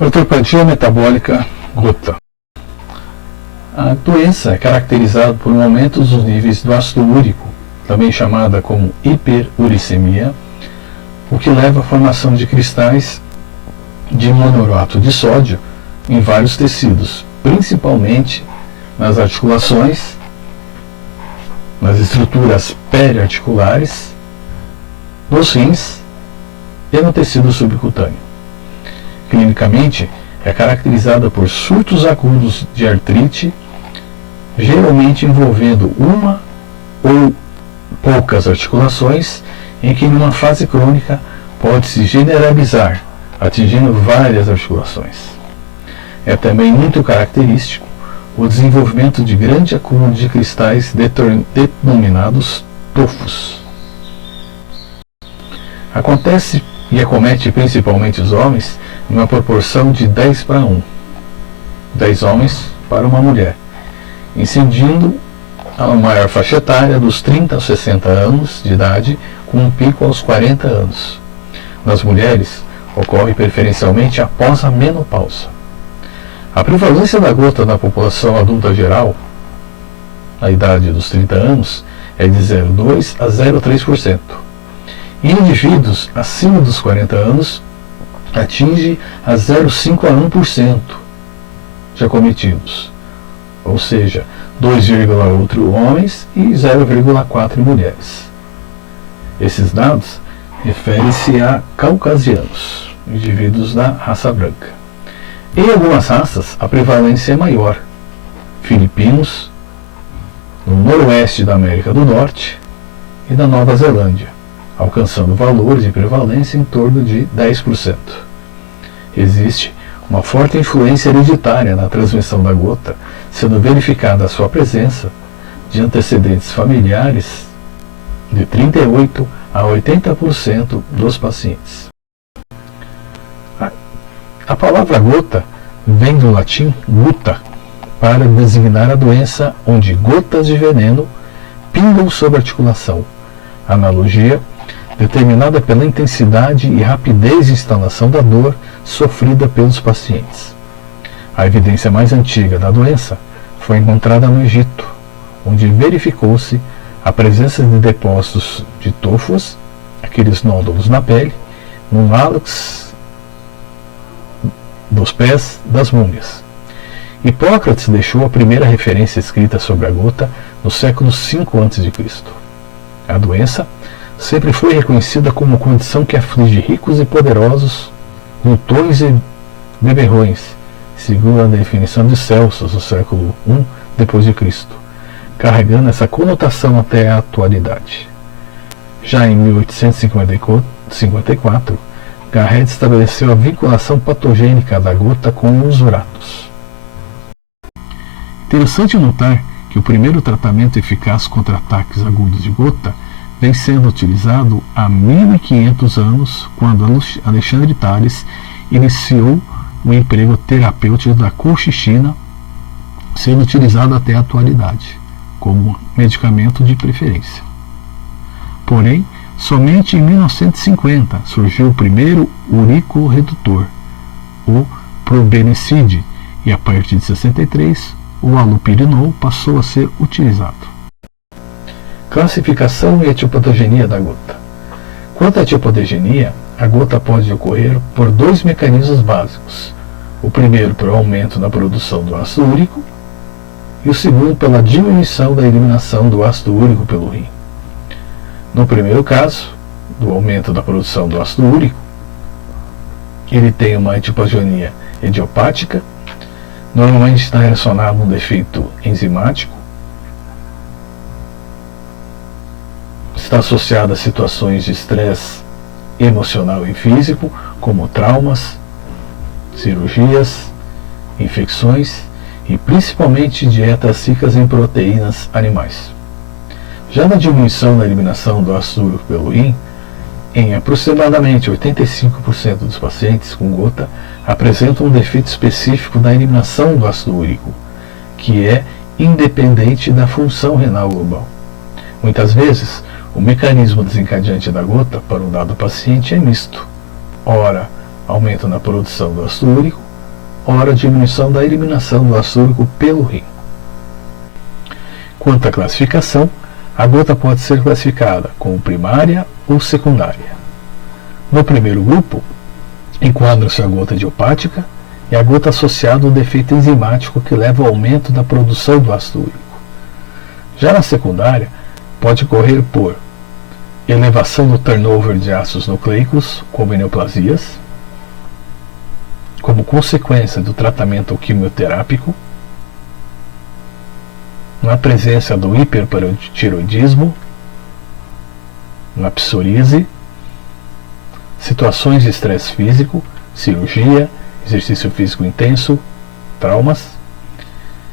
Ortopatia metabólica gota. A doença é caracterizada por um aumento dos níveis do ácido úrico, também chamada como hiperuricemia, o que leva à formação de cristais de monourato de sódio em vários tecidos, principalmente nas articulações, nas estruturas periarticulares, nos rins e no tecido subcutâneo. Clinicamente, é caracterizada por surtos agudos de artrite, geralmente envolvendo uma ou poucas articulações, em que numa fase crônica pode se generalizar, atingindo várias articulações. É também muito característico o desenvolvimento de grande acúmulo de cristais denominados tofos. Acontece e acomete principalmente os homens em uma proporção de 10:1, 10 homens para uma mulher, incidindo a maior faixa etária dos 30 aos 60 anos de idade, com um pico aos 40 anos. Nas mulheres, ocorre preferencialmente após a menopausa. A prevalência da gota na população adulta geral, na idade dos 30 anos, é de 0,2 a 0,3%. Em indivíduos acima dos 40 anos, atinge a 0,5 a 1% de acometidos, ou seja, 2,8 homens e 0,4 mulheres. Esses dados referem-se a caucasianos, indivíduos da raça branca. Em algumas raças, a prevalência é maior. Filipinos, no noroeste da América do Norte e da Nova Zelândia, alcançando valores de prevalência em torno de 10%. Existe uma forte influência hereditária na transmissão da gota, sendo verificada a sua presença de antecedentes familiares de 38% a 80% dos pacientes. A palavra gota vem do latim guta, para designar a doença onde gotas de veneno pingam sobre a articulação. Analogia determinada pela intensidade e rapidez de instalação da dor sofrida pelos pacientes. A evidência mais antiga da doença foi encontrada no Egito, onde verificou-se a presença de depósitos de tofos, aqueles nódulos na pele, no hálux dos pés das múmias. Hipócrates deixou a primeira referência escrita sobre a gota no século V a.C. A doença sempre foi reconhecida como condição que aflige ricos e poderosos, glutões e beberrões, segundo a definição de Celsus do século I d.C., carregando essa conotação até a atualidade. Já em 1854, Garrett estabeleceu a vinculação patogênica da gota com os uratos. Interessante notar que o primeiro tratamento eficaz contra ataques agudos de gota vem sendo utilizado há 1500 anos, quando Alexandre Tales iniciou o emprego terapêutico da colchicina, sendo utilizado até a atualidade, como medicamento de preferência. Porém, somente em 1950 surgiu o primeiro uricoredutor, o probenecid, e a partir de 63 o allopurinol passou a ser utilizado. Classificação e etiopatogenia da gota. Quanto à etiopatogenia, a gota pode ocorrer por dois mecanismos básicos. O primeiro pelo aumento na produção do ácido úrico e o segundo pela diminuição da eliminação do ácido úrico pelo rim. No primeiro caso, do aumento da produção do ácido úrico, ele tem uma etiopatogenia idiopática, normalmente está relacionado a um defeito enzimático, está associado a situações de estresse emocional e físico, como traumas, cirurgias, infecções e principalmente dietas ricas em proteínas animais. Já na diminuição da eliminação do ácido úrico pelo rim, em aproximadamente 85% dos pacientes com gota apresentam um defeito específico na eliminação do ácido úrico, que é independente da função renal global. Muitas vezes, o mecanismo desencadeante da gota para um dado paciente é misto. Ora, aumento na produção do ácido úrico, ora diminuição da eliminação do ácido úrico pelo rim. Quanto à classificação, a gota pode ser classificada como primária ou secundária. No primeiro grupo, enquadra-se a gota idiopática e a gota associada ao defeito enzimático que leva ao aumento da produção do ácido úrico. Já na secundária, pode ocorrer por elevação do turnover de ácidos nucleicos, como neoplasias, como consequência do tratamento quimioterápico, na presença do hiperparotiroidismo, na psoríase, situações de estresse físico, cirurgia, exercício físico intenso, traumas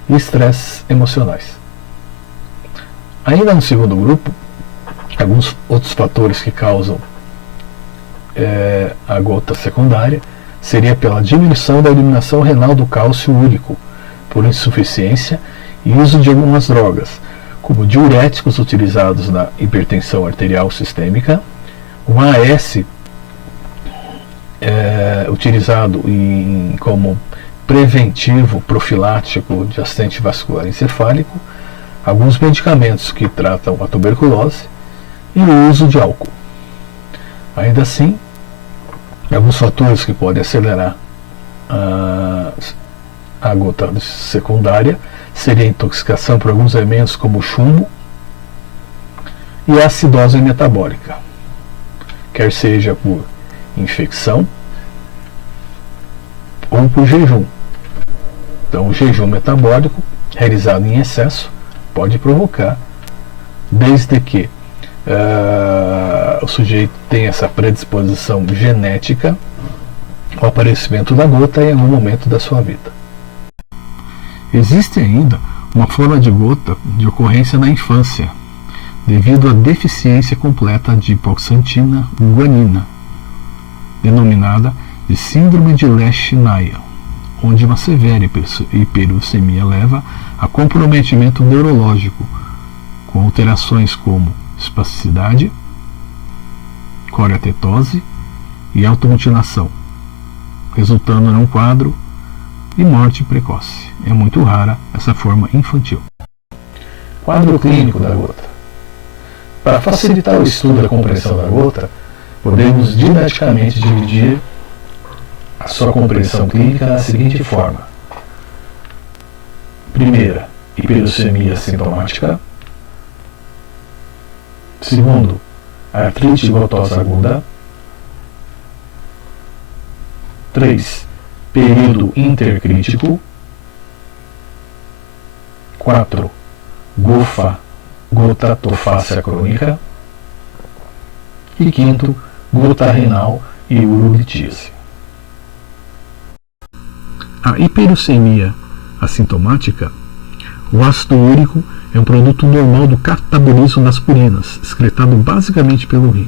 e estresses emocionais. Ainda no segundo grupo, alguns outros fatores que causam a gota secundária seria pela diminuição da eliminação renal do cálcio úrico, por insuficiência e uso de algumas drogas, como diuréticos utilizados na hipertensão arterial sistêmica, o AS utilizado como preventivo profilático de acidente vascular encefálico, alguns medicamentos que tratam a tuberculose e o uso de álcool. Ainda assim, alguns fatores que podem acelerar a gota secundária seria a intoxicação por alguns elementos como chumbo e a acidose metabólica, quer seja por infecção ou por jejum. Então, o jejum metabólico realizado em excesso pode provocar, desde que o sujeito tenha essa predisposição genética ao aparecimento da gota em algum momento da sua vida. Existe ainda uma forma de gota de ocorrência na infância, devido à deficiência completa de hipoxantina guanina, denominada de síndrome de Lesch-Nyhan, onde uma severa hiperuricemia leva a comprometimento neurológico, com alterações como espasticidade, coreotetose e automutilação, resultando num quadro de morte precoce. É muito rara essa forma infantil. Quadro clínico da gota. Para facilitar o estudo da compreensão da gota, podemos didaticamente dividir a sua compreensão clínica da seguinte forma: primeira, hiperuricemia sintomática. Segundo, artrite gotosa aguda. 3. Período intercrítico. 4. Gota tofácea crônica. E quinto, gota renal e urolitíase. A hiperuricemia assintomática, o ácido úrico é um produto normal do catabolismo das purinas, excretado basicamente pelo rim.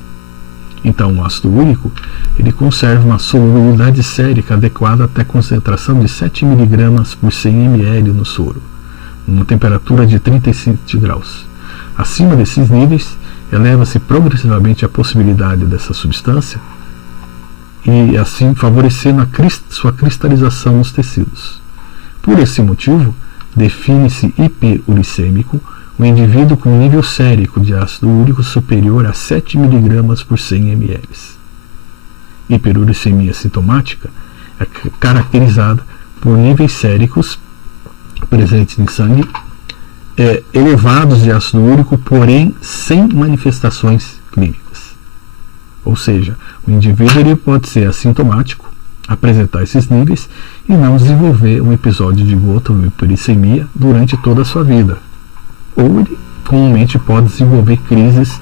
Então, o ácido úrico ele conserva uma solubilidade sérica adequada até concentração de 7 mg por 100 ml no soro, numa temperatura de 37 graus. Acima desses níveis, eleva-se progressivamente a possibilidade dessa substância e, assim, favorecendo sua cristalização nos tecidos. Por esse motivo, define-se hiperuricêmico o indivíduo com nível sérico de ácido úrico superior a 7 mg por 100 ml. Hiperuricemia sintomática é caracterizada por níveis séricos presentes em sangue elevados de ácido úrico, porém sem manifestações clínicas. Ou seja, o indivíduo ele pode ser assintomático, apresentar esses níveis e não desenvolver um episódio de gota ou hiperuricemia durante toda a sua vida. Ou ele comumente pode desenvolver crises,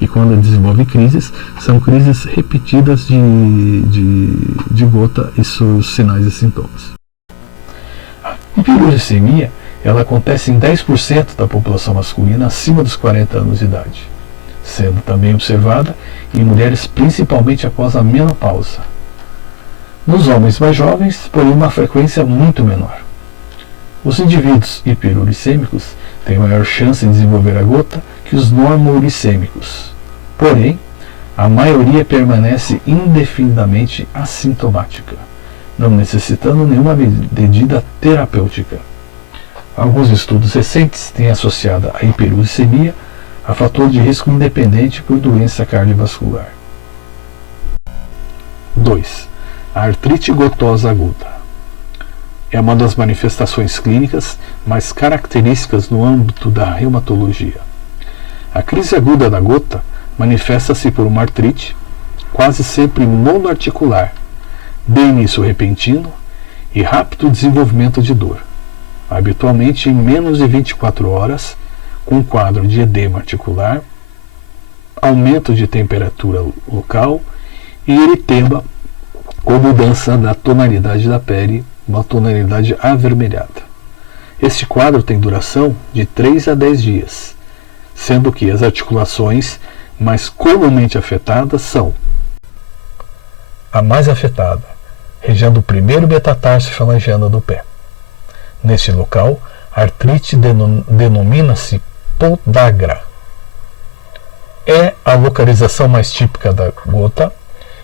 e quando ele desenvolve crises, são crises repetidas de gota e seus sinais e sintomas. A hiperuricemia ela acontece em 10% da população masculina acima dos 40 anos de idade, sendo também observada em mulheres principalmente após a menopausa. Nos homens mais jovens, porém, uma frequência muito menor. Os indivíduos hiperuricêmicos têm maior chance de desenvolver a gota que os normouricêmicos. Porém, a maioria permanece indefinidamente assintomática, não necessitando nenhuma medida terapêutica. Alguns estudos recentes têm associado a hiperuricemia a fator de risco independente por doença cardiovascular. 2. A artrite gotosa aguda. É uma das manifestações clínicas mais características no âmbito da reumatologia. A crise aguda da gota manifesta-se por uma artrite, quase sempre monoarticular, de início repentino e rápido desenvolvimento de dor, habitualmente em menos de 24 horas, com quadro de edema articular, aumento de temperatura local e eritema com mudança da tonalidade da pele, uma tonalidade avermelhada. Este quadro tem duração de 3 a 10 dias, sendo que as articulações mais comumente afetadas são a mais afetada, região do primeiro metatarso falangeano do pé. Neste local, a artrite denomina-se podagra. É a localização mais típica da gota,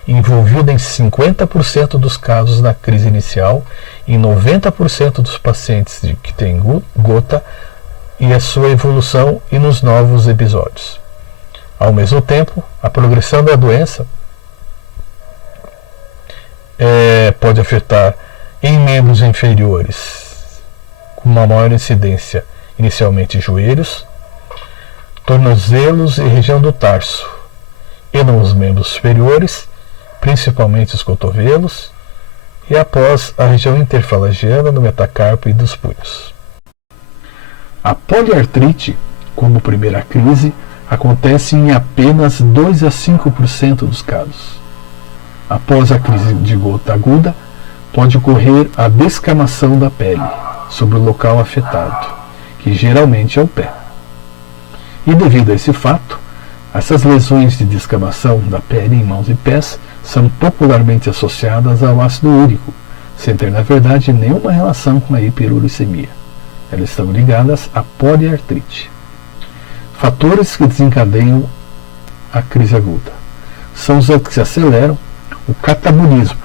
envolvida em 50% dos casos na crise inicial e em 90% dos pacientes que têm gota e a sua evolução e nos novos episódios. Ao mesmo tempo, a progressão da doença pode afetar em membros inferiores com uma maior incidência, inicialmente joelhos, tornozelos e região do tarso, e nos membros superiores, principalmente os cotovelos, e após a região interfalangeana no metacarpo e dos punhos. A poliartrite, como primeira crise, acontece em apenas 2 a 5% dos casos. Após a crise de gota aguda, pode ocorrer a descamação da pele sobre o local afetado, que geralmente é o pé. E devido a esse fato, essas lesões de descamação da pele em mãos e pés são popularmente associadas ao ácido úrico, sem ter na verdade nenhuma relação com a hiperuricemia. Elas estão ligadas à poliartrite. Fatores que desencadeiam a crise aguda são os que aceleram o catabolismo,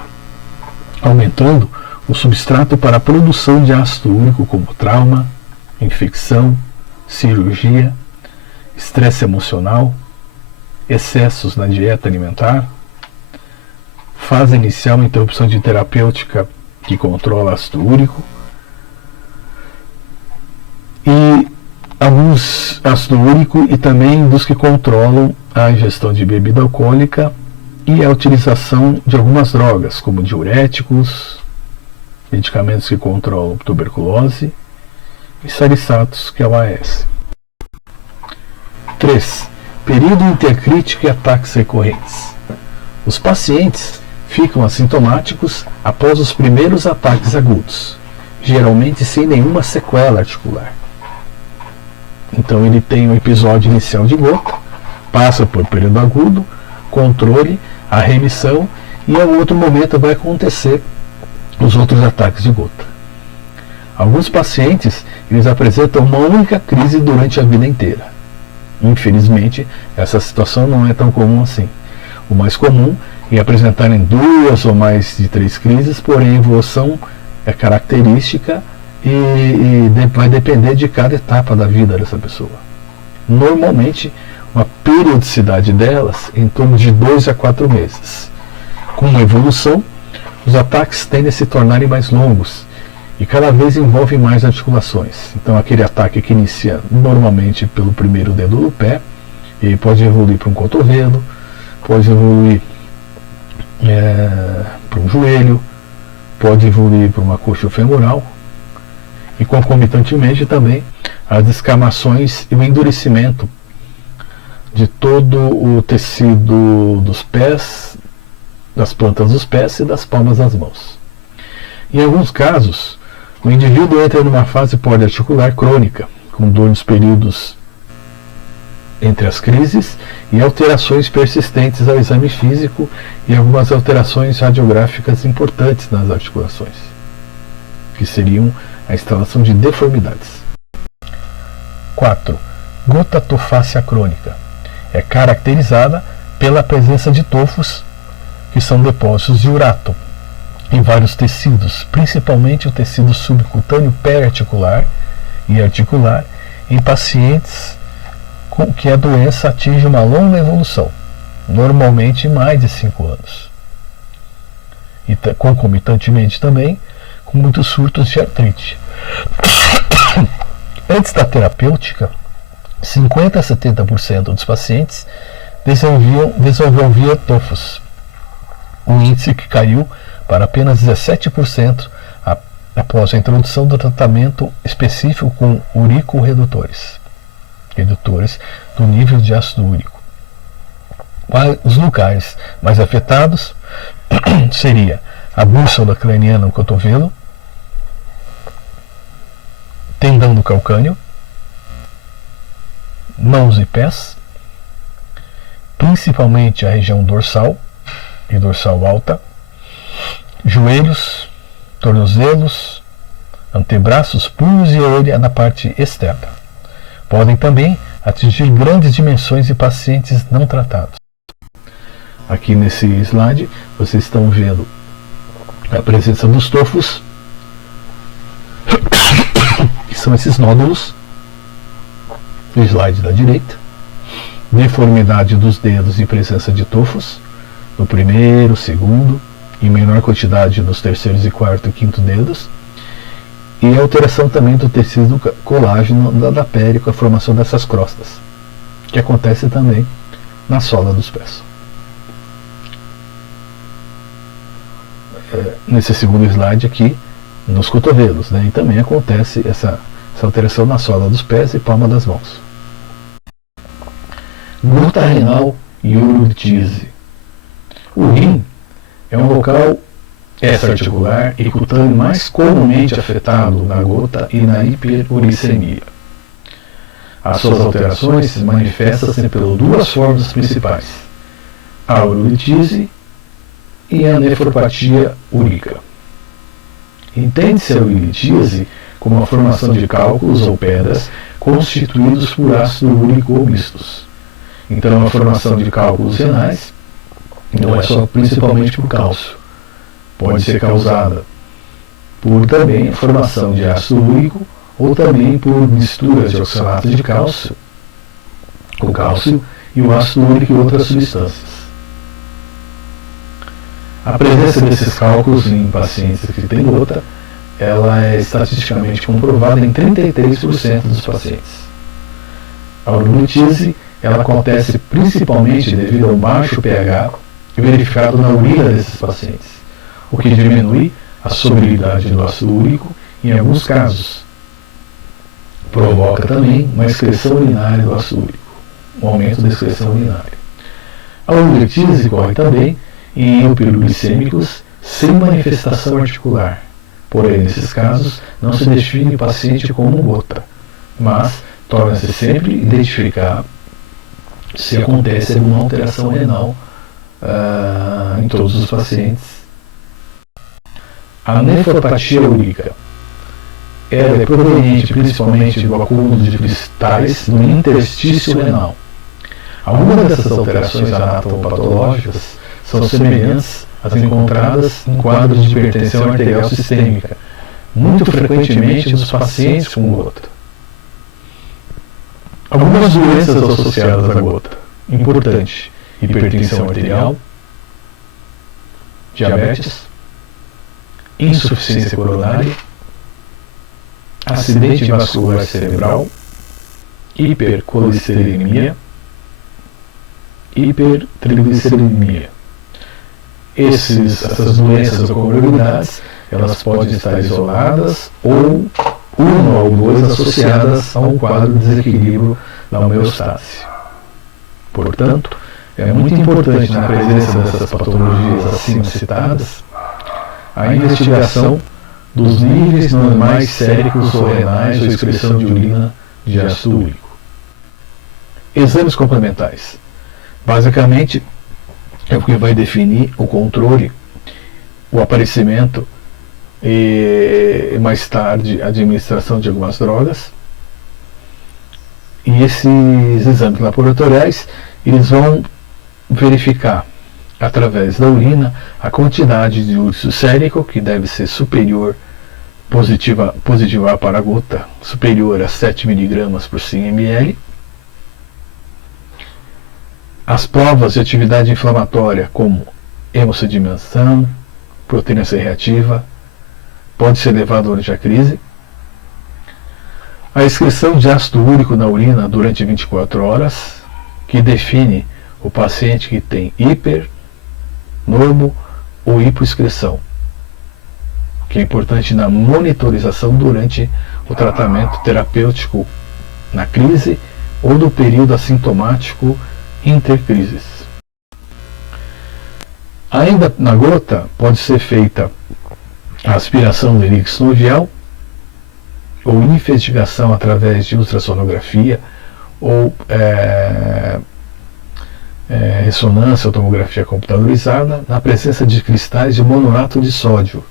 aumentando o substrato para a produção de ácido úrico, como trauma, infecção, cirurgia, estresse emocional, excessos na dieta alimentar, fase inicial, interrupção de terapêutica que controla ácido úrico e alguns ácido úrico e também dos que controlam a ingestão de bebida alcoólica e a utilização de algumas drogas, como diuréticos, medicamentos que controlam tuberculose e salicylatos, que é o AS. 3. Período intercrítico e ataques recorrentes. Os pacientes ficam assintomáticos após os primeiros ataques agudos, geralmente sem nenhuma sequela articular. Então ele tem um episódio inicial de gota, passa por período agudo, controle, a remissão e em outro momento vai acontecer os outros ataques de gota. Alguns pacientes eles apresentam uma única crise durante a vida inteira. Infelizmente, essa situação não é tão comum assim. O mais comum é apresentarem 2 ou mais de 3 crises, porém a evolução é característica e vai depender de cada etapa da vida dessa pessoa. Normalmente, uma periodicidade delas em torno de 2 a 4 meses. Com a evolução, os ataques tendem a se tornarem mais longos e cada vez envolvem mais articulações. Então aquele ataque que inicia normalmente pelo primeiro dedo do pé, ele pode evoluir para um cotovelo, pode evoluir para um joelho, pode evoluir para uma coxa femoral e concomitantemente também as descamações e o endurecimento de todo o tecido dos pés, das plantas dos pés e das palmas das mãos. Em alguns casos, o indivíduo entra numa fase poliarticular crônica, com dor nos períodos entre as crises e alterações persistentes ao exame físico e algumas alterações radiográficas importantes nas articulações, que seriam a instalação de deformidades. 4. Gota tofácea crônica. É caracterizada pela presença de tofos, que são depósitos de urato, em vários tecidos, principalmente o tecido subcutâneo periarticular e articular, em pacientes com que a doença atinge uma longa evolução, normalmente mais de 5 anos. E concomitantemente também com muitos surtos de artrite. Antes da terapêutica, 50 a 70% dos pacientes desenvolviam tofos, um índice que caiu para apenas 17% após a introdução do tratamento específico com uricorredutores, redutores do nível de ácido úrico. Os locais mais afetados seria a bússola craniana no cotovelo, tendão do calcâneo, mãos e pés, principalmente a região dorsal e dorsal alta, joelhos, tornozelos, antebraços, punhos e orelha na parte externa. Podem também atingir grandes dimensões em pacientes não tratados. Aqui nesse slide vocês estão vendo a presença dos tofos, que são esses nódulos, no slide da direita, deformidade dos dedos e presença de tofos, no primeiro, segundo, em menor quantidade nos terceiros e quarto e quinto dedos, e a alteração também do tecido colágeno da pele com a formação dessas crostas, que acontece também na sola dos pés. Nesse segundo slide aqui, nos cotovelos, né? E também acontece essa alteração na sola dos pés e palma das mãos. Gota renal e uretise. O rim é um local extra-articular e cutâneo mais comumente afetado na gota e na hiperuricemia. As suas alterações se manifestam-se por duas formas principais: a uretise e a nefropatia úrica. Entende-se a uretise como a formação de cálculos ou pedras constituídos por ácido úrico ou mistos. Então, a formação de cálculos renais não é só principalmente por cálcio. Pode ser causada por também a formação de ácido úrico ou também por misturas de oxalato de cálcio, o cálcio e o ácido úrico e outras substâncias. A presença desses cálculos em pacientes que têm gota, ela é estatisticamente comprovada em 33% dos pacientes. A uretise, ela acontece principalmente devido ao baixo pH verificado na urina desses pacientes, o que diminui a solubilidade do ácido úrico e, em alguns casos, provoca também uma excreção urinária do ácido úrico, um aumento da excreção urinária. A uretise corre também em hiperuricêmicos sem manifestação articular, porém, nesses casos, não se define o paciente como gota, mas torna-se sempre identificar se acontece alguma alteração renal em todos os pacientes. A nefropatia úrica, ela é proveniente principalmente do acúmulo de cristais no interstício renal. Algumas dessas alterações anatomopatológicas são semelhantes às encontradas em quadros de hipertensão arterial sistêmica, muito frequentemente nos pacientes com gota. Algumas doenças associadas à gota: importante, hipertensão arterial, diabetes, insuficiência coronária, acidente vascular cerebral, hipercolesterolemia, hipertrigliceridemia. Essas doenças ou comorbidades, elas podem estar isoladas ou uma ou duas associadas a um quadro de desequilíbrio da homeostase. Portanto, é muito importante na presença dessas patologias acima citadas a investigação dos níveis normais séricos ou renais ou excreção de urina de ácido úrico. Exames complementares. Basicamente, é o que vai definir o controle, o aparecimento e, mais tarde, a administração de algumas drogas. E esses exames laboratoriais, eles vão verificar através da urina, a quantidade de úrico sérico, que deve ser superior, positivar para a gota, superior a 7 mg por 100 ml. As provas de atividade inflamatória, como hemossedimentação, proteína C reativa, pode ser levado durante a crise. A excreção de ácido úrico na urina durante 24 horas, que define o paciente que tem hiper, normo ou hipoexcreção, que é importante na monitorização durante o tratamento terapêutico na crise ou no período assintomático intercrises. Ainda na gota, pode ser feita a aspiração do líquido sinovial ou investigação através de ultrassonografia ou ressonância ou tomografia computadorizada na presença de cristais de mononato de sódio,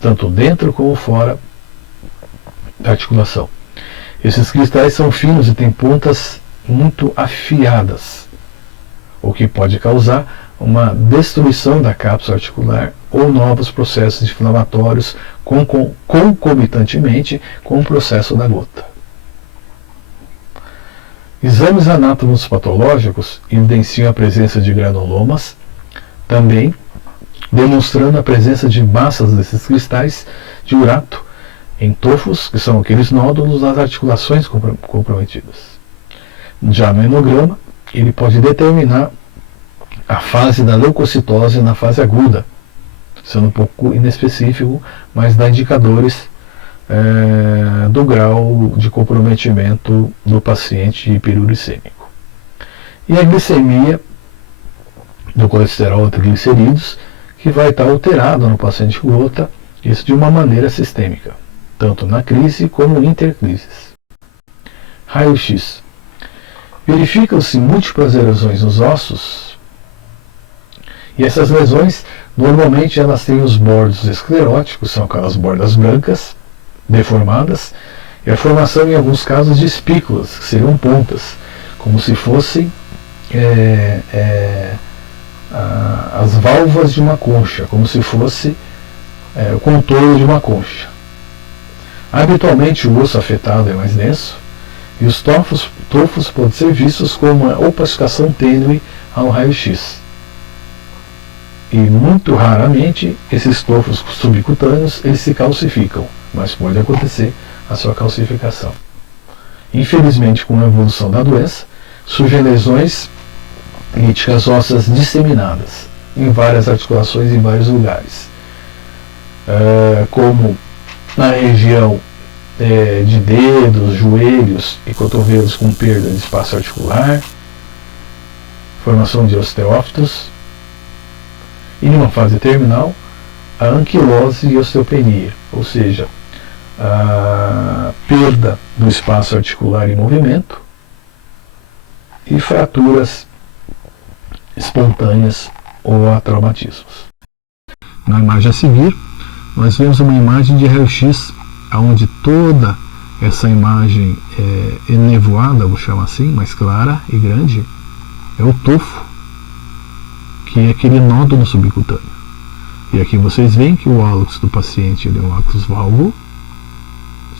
tanto dentro como fora da articulação. Esses cristais são finos e têm pontas muito afiadas, o que pode causar uma destruição da cápsula articular ou novos processos inflamatórios concomitantemente com o processo da gota. Exames anátomos patológicos evidenciam a presença de granulomas, também demonstrando a presença de massas desses cristais de urato em tofos, que são aqueles nódulos das articulações comprometidas. Já no hemograma, ele pode determinar a fase da leucocitose na fase aguda, sendo um pouco inespecífico, mas dá indicadores do grau de comprometimento do paciente hiperuricêmico. E a glicemia do colesterol e triglicerídeos, que vai estar alterado no paciente gota, isso de uma maneira sistêmica, tanto na crise como intercrises. Raio-X. Verificam-se múltiplas lesões nos ossos, e essas lesões, normalmente elas têm os bordos escleróticos, são aquelas bordas brancas, deformadas, e a formação em alguns casos de espículas, que seriam pontas, como se fossem as válvulas de uma concha, como se fosse o contorno de uma concha. Habitualmente o osso afetado é mais denso, e os tofos podem ser vistos como uma opacificação tênue ao raio-x. E muito raramente esses tofos subcutâneos eles se calcificam, mas pode acontecer a sua calcificação. Infelizmente, com a evolução da doença, surgem lesões líticas ósseas disseminadas em várias articulações em vários lugares, como na região de dedos, joelhos e cotovelos com perda de espaço articular, formação de osteófitos, e numa fase terminal, a anquilose e osteopenia, ou seja, a perda do espaço articular em movimento e fraturas espontâneas ou traumatismos. Na imagem a seguir, nós vemos uma imagem de raio-x, onde toda essa imagem é enevoada, vou chamar assim, mais clara e grande, é o tofo, que é aquele nódulo subcutâneo. E aqui vocês veem que o hálux do paciente é um hálux valvo,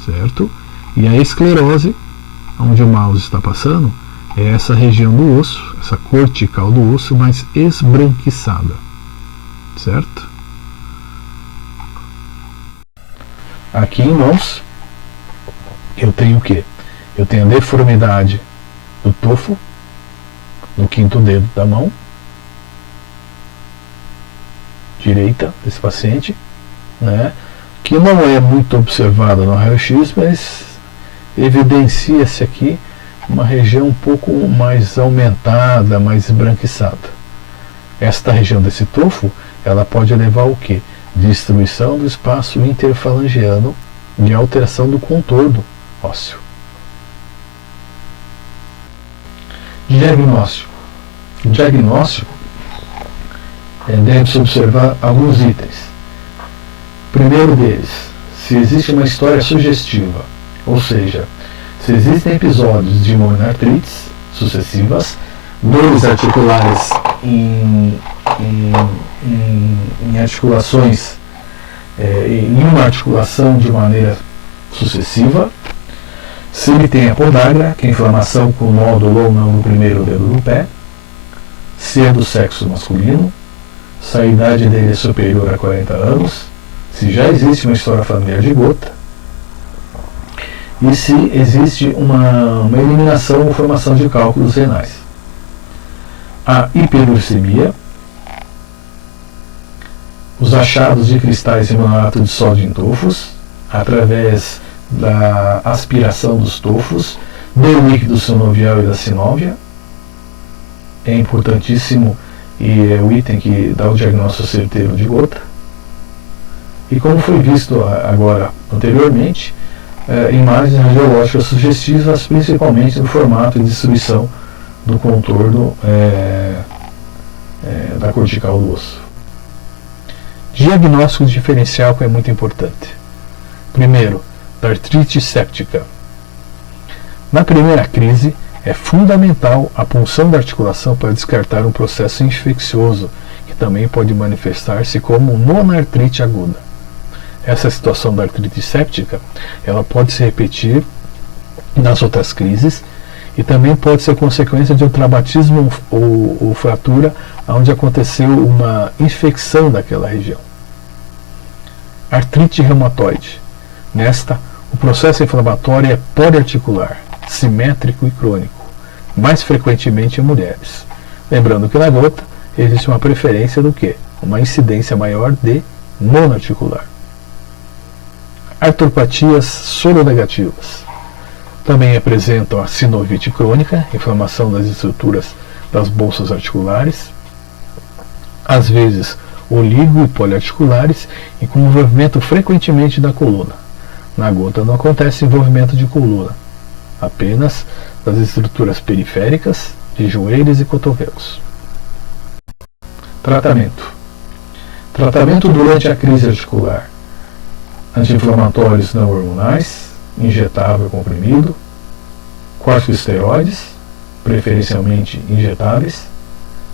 certo? E a esclerose, onde o mouse está passando, é essa região do osso, essa cortical do osso mais esbranquiçada, certo? Aqui em mãos, eu tenho o quê? Eu tenho a deformidade do tofo, no quinto dedo da mão direita desse paciente, né, que não é muito observada no raio-x, mas evidencia-se aqui uma região um pouco mais aumentada, mais esbranquiçada. Esta região desse tofo, ela pode levar ao quê? Destruição do espaço interfalangeano e alteração do contorno ósseo. Diagnóstico. O diagnóstico deve-se observar alguns itens. Primeiro deles, se existe uma história sugestiva, ou seja, se existem episódios de monoartrites sucessivas, dores articulares em em articulações, em uma articulação de maneira sucessiva. Se ele tem a podagra, que é inflamação com nódulo ou não no primeiro dedo do pé. Se é do sexo masculino. Se a idade dele é superior a 40 anos. Se já existe uma história familiar de gota. E se existe uma eliminação ou formação de cálculos renais. A hiperuricemia, os achados de cristais de monoato de sódio em tofos, através da aspiração dos tofos, do líquido sinovial e da sinóvia. É importantíssimo e é o item que dá o diagnóstico certeiro de gota. E como foi visto agora anteriormente, imagens radiológicas sugestivas, principalmente no formato e distribuição do contorno da cortical do osso. Diagnóstico diferencial que é muito importante. Primeiro, da artrite séptica. Na primeira crise, é fundamental a punção da articulação para descartar um processo infeccioso, que também pode manifestar-se como monoartrite aguda. Essa situação da artrite séptica, ela pode se repetir nas outras crises e também pode ser consequência de um traumatismo ou fratura onde aconteceu uma infecção daquela região. Artrite reumatoide. Nesta, o processo inflamatório é poliarticular, simétrico e crônico, mais frequentemente em mulheres. Lembrando que na gota existe uma preferência do que? Uma incidência maior de monoarticular. Artropatias soronegativas. Também apresentam a sinovite crônica, inflamação das estruturas das bolsas articulares, às vezes oligo e poliarticulares, e com envolvimento frequentemente da coluna. Na gota não acontece envolvimento de coluna, apenas das estruturas periféricas de joelhos e cotovelos. Tratamento. Tratamento durante a crise articular. Anti-inflamatórios não hormonais, injetável comprimido, corticosteroides, preferencialmente injetáveis,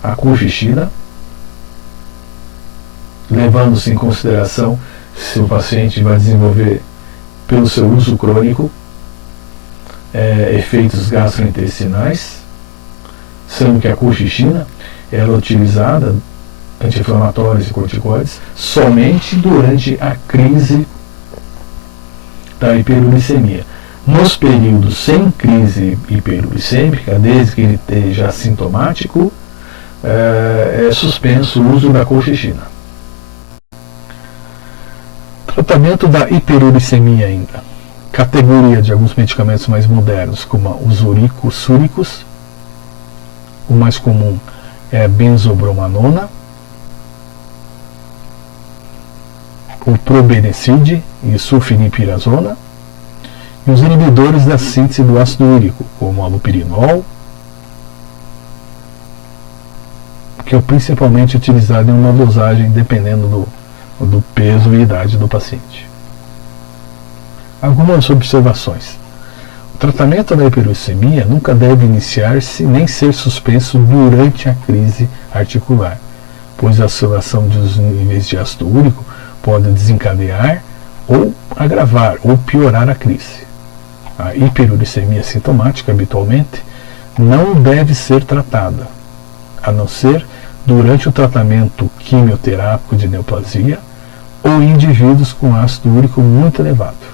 a colchicina, levando-se em consideração se o paciente vai desenvolver, pelo seu uso crônico, efeitos gastrointestinais, sendo que a colchicina ela é utilizada, anti-inflamatórios e corticoides, somente durante a crise da hiperuricemia. Nos períodos sem crise hiperuricêmica, desde que ele esteja assintomático, é suspenso o uso da colchicina. Tratamento da hiperuricemia ainda. Categoria de alguns medicamentos mais modernos, como os uricosúricos. O mais comum é a benzobromanona, o probenecid e sulfinipirazona, e os inibidores da síntese do ácido úrico, como o alopirinol, que é principalmente utilizado em uma dosagem dependendo do peso e idade do paciente. Algumas observações. O tratamento da hiperuricemia nunca deve iniciar-se nem ser suspenso durante a crise articular, pois a oscilação dos níveis de ácido úrico pode desencadear ou agravar ou piorar a crise. A hiperuricemia sintomática, habitualmente, não deve ser tratada, a não ser durante o tratamento quimioterápico de neoplasia ou em indivíduos com ácido úrico muito elevado.